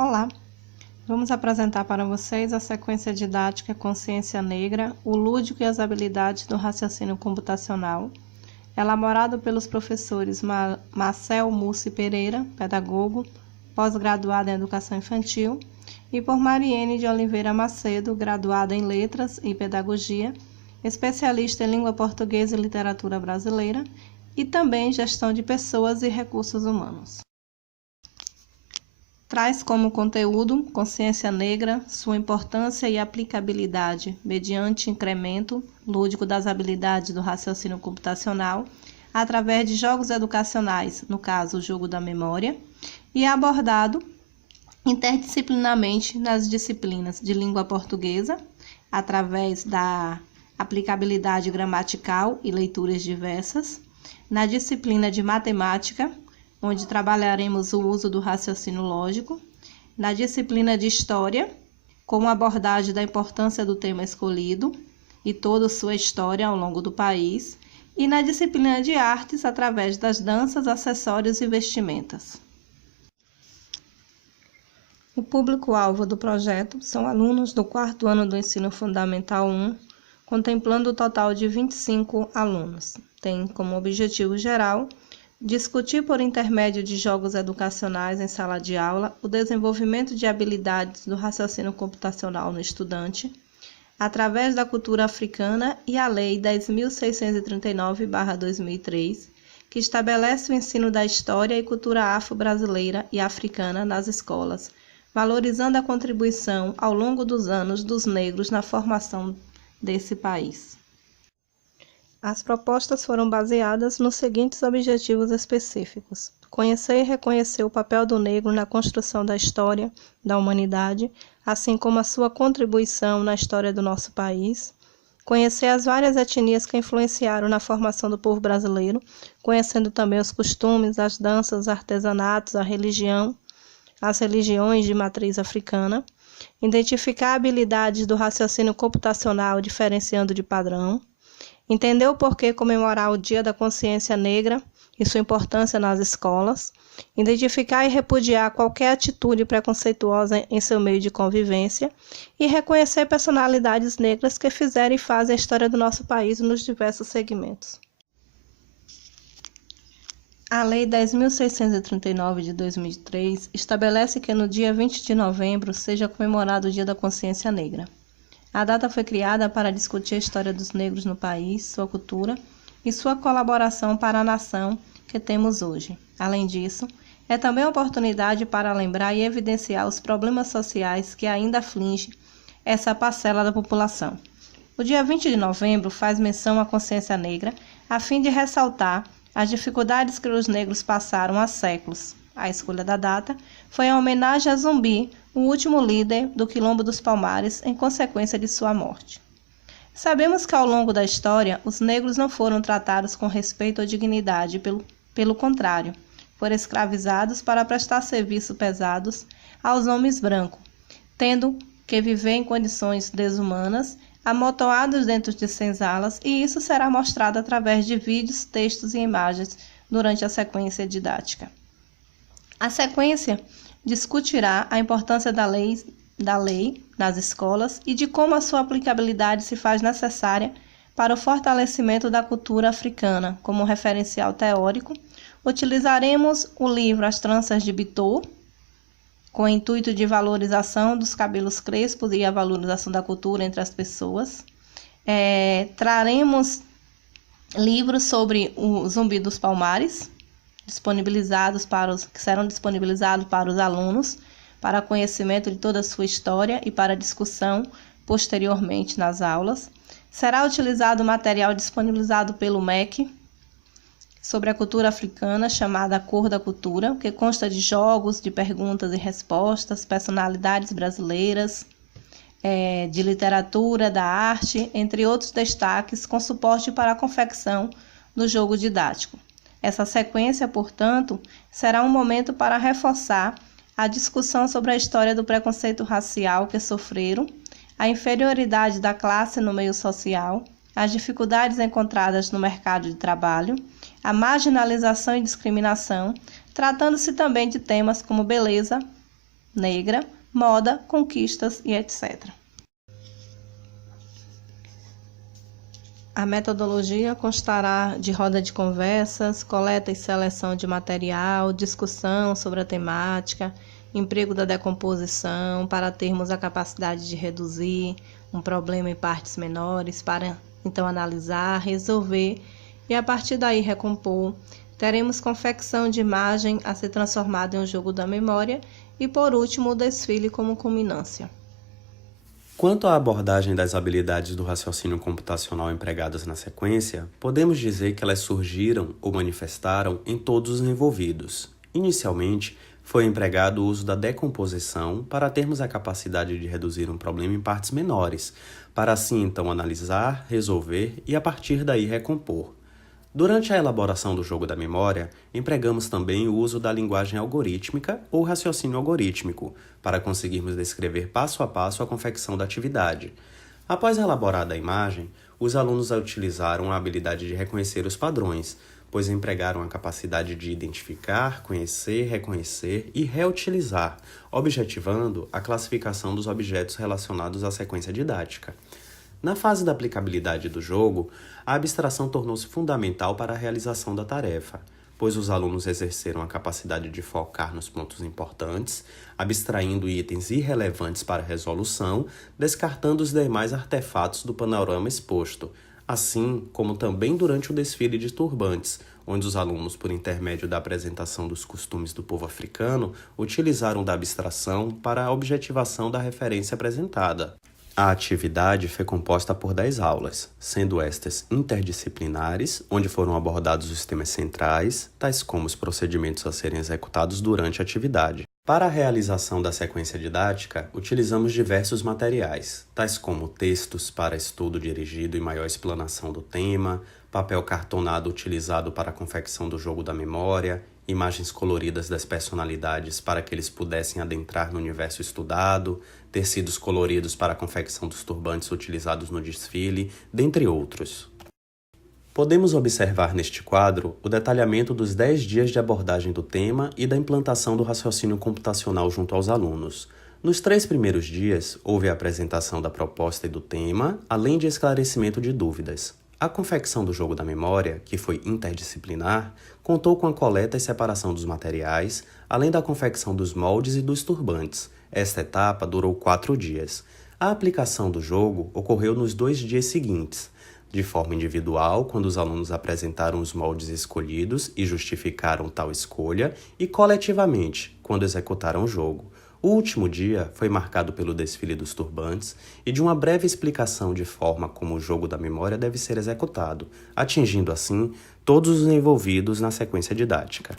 Olá, vamos apresentar para vocês a sequência didática Consciência Negra, o lúdico e as habilidades do raciocínio computacional, elaborado pelos professores Marcel Mussi Pereira, pedagogo, pós-graduado em Educação Infantil, e por Mariene de Oliveira Macedo, graduada em Letras e Pedagogia, especialista em Língua Portuguesa e Literatura Brasileira, e também Gestão de Pessoas e Recursos Humanos. Traz como conteúdo Consciência Negra, sua importância e aplicabilidade mediante incremento lúdico das habilidades do raciocínio computacional através de jogos educacionais, no caso o jogo da memória, e é abordado interdisciplinarmente nas disciplinas de língua portuguesa, através da aplicabilidade gramatical e leituras diversas, na disciplina de matemática, onde trabalharemos o uso do raciocínio lógico, na disciplina de História, com a abordagem da importância do tema escolhido e toda sua história ao longo do país, e na disciplina de Artes, através das danças, acessórios e vestimentas. O público-alvo do projeto são alunos do 4º ano do Ensino Fundamental 1, contemplando o total de 25 alunos. Tem como objetivo geral discutir por intermédio de jogos educacionais em sala de aula o desenvolvimento de habilidades do raciocínio computacional no estudante, através da cultura africana e a Lei 10.639/2003, que estabelece o ensino da história e cultura afro-brasileira e africana nas escolas, valorizando a contribuição ao longo dos anos dos negros na formação desse país. As propostas foram baseadas nos seguintes objetivos específicos: conhecer e reconhecer o papel do negro na construção da história da humanidade, assim como a sua contribuição na história do nosso país; conhecer as várias etnias que influenciaram na formação do povo brasileiro, conhecendo também os costumes, as danças, os artesanatos, a religião, as religiões de matriz africana; identificar habilidades do raciocínio computacional diferenciando de padrão; entender o porquê comemorar o Dia da Consciência Negra e sua importância nas escolas; identificar e repudiar qualquer atitude preconceituosa em seu meio de convivência e reconhecer personalidades negras que fizeram e fazem a história do nosso país nos diversos segmentos. A Lei 10.639 de 2003 estabelece que no dia 20 de novembro seja comemorado o Dia da Consciência Negra. A data foi criada para discutir a história dos negros no país, sua cultura e sua colaboração para a nação que temos hoje. Além disso, é também uma oportunidade para lembrar e evidenciar os problemas sociais que ainda afligem essa parcela da população. O dia 20 de novembro faz menção à consciência negra, a fim de ressaltar as dificuldades que os negros passaram há séculos. A escolha da data foi em homenagem a Zumbi, o último líder do Quilombo dos Palmares, em consequência de sua morte. Sabemos que ao longo da história, os negros não foram tratados com respeito ou dignidade, pelo contrário, foram escravizados para prestar serviços pesados aos homens brancos, tendo que viver em condições desumanas, amontoados dentro de senzalas, e isso será mostrado através de vídeos, textos e imagens durante a sequência didática. A sequência discutirá a importância da lei nas escolas e de como a sua aplicabilidade se faz necessária para o fortalecimento da cultura africana. Como referencial teórico, utilizaremos o livro As Tranças de Bitot, com o intuito de valorização dos cabelos crespos e a valorização da cultura entre as pessoas. Traremos livros sobre o Zumbi dos Palmares, que serão disponibilizados para os alunos, para conhecimento de toda a sua história e para discussão posteriormente nas aulas. Será utilizado o material disponibilizado pelo MEC sobre a cultura africana, chamada A Cor da Cultura, que consta de jogos, de perguntas e respostas, personalidades brasileiras, de literatura, da arte, entre outros destaques, com suporte para a confecção do jogo didático. Essa sequência, portanto, será um momento para reforçar a discussão sobre a história do preconceito racial que sofreram, a inferioridade da classe no meio social, as dificuldades encontradas no mercado de trabalho, a marginalização e discriminação, tratando-se também de temas como beleza, negra, moda, conquistas e etc. A metodologia constará de roda de conversas, coleta e seleção de material, discussão sobre a temática, emprego da decomposição para termos a capacidade de reduzir um problema em partes menores, para então analisar, resolver e a partir daí recompor. Teremos confecção de imagem a ser transformada em um jogo da memória e, por último, o desfile como culminância. Quanto à abordagem das habilidades do raciocínio computacional empregadas na sequência, podemos dizer que elas surgiram ou manifestaram em todos os envolvidos. Inicialmente, foi empregado o uso da decomposição para termos a capacidade de reduzir um problema em partes menores, para assim então analisar, resolver e a partir daí recompor. Durante a elaboração do jogo da memória, empregamos também o uso da linguagem algorítmica ou raciocínio algorítmico, para conseguirmos descrever passo a passo a confecção da atividade. Após elaborada a imagem, os alunos utilizaram a habilidade de reconhecer os padrões, pois empregaram a capacidade de identificar, conhecer, reconhecer e reutilizar, objetivando a classificação dos objetos relacionados à sequência didática. Na fase da aplicabilidade do jogo, a abstração tornou-se fundamental para a realização da tarefa, pois os alunos exerceram a capacidade de focar nos pontos importantes, abstraindo itens irrelevantes para a resolução, descartando os demais artefatos do panorama exposto, assim como também durante o desfile de turbantes, onde os alunos, por intermédio da apresentação dos costumes do povo africano, utilizaram da abstração para a objetivação da referência apresentada. A atividade foi composta por 10 aulas, sendo estas interdisciplinares, onde foram abordados os temas centrais, tais como os procedimentos a serem executados durante a atividade. Para a realização da sequência didática, utilizamos diversos materiais, tais como textos para estudo dirigido e maior explanação do tema, papel cartonado utilizado para a confecção do jogo da memória, imagens coloridas das personalidades para que eles pudessem adentrar no universo estudado, tecidos coloridos para a confecção dos turbantes utilizados no desfile, dentre outros. Podemos observar neste quadro o detalhamento dos 10 dias de abordagem do tema e da implantação do raciocínio computacional junto aos alunos. Nos 3 primeiros dias, houve a apresentação da proposta e do tema, além de esclarecimento de dúvidas. A confecção do jogo da memória, que foi interdisciplinar, contou com a coleta e separação dos materiais, além da confecção dos moldes e dos turbantes. Esta etapa durou 4 dias. A aplicação do jogo ocorreu nos 2 dias seguintes, de forma individual, quando os alunos apresentaram os moldes escolhidos e justificaram tal escolha, e coletivamente, quando executaram o jogo. O último dia foi marcado pelo desfile dos turbantes e de uma breve explicação de forma como o jogo da memória deve ser executado, atingindo assim todos os envolvidos na sequência didática.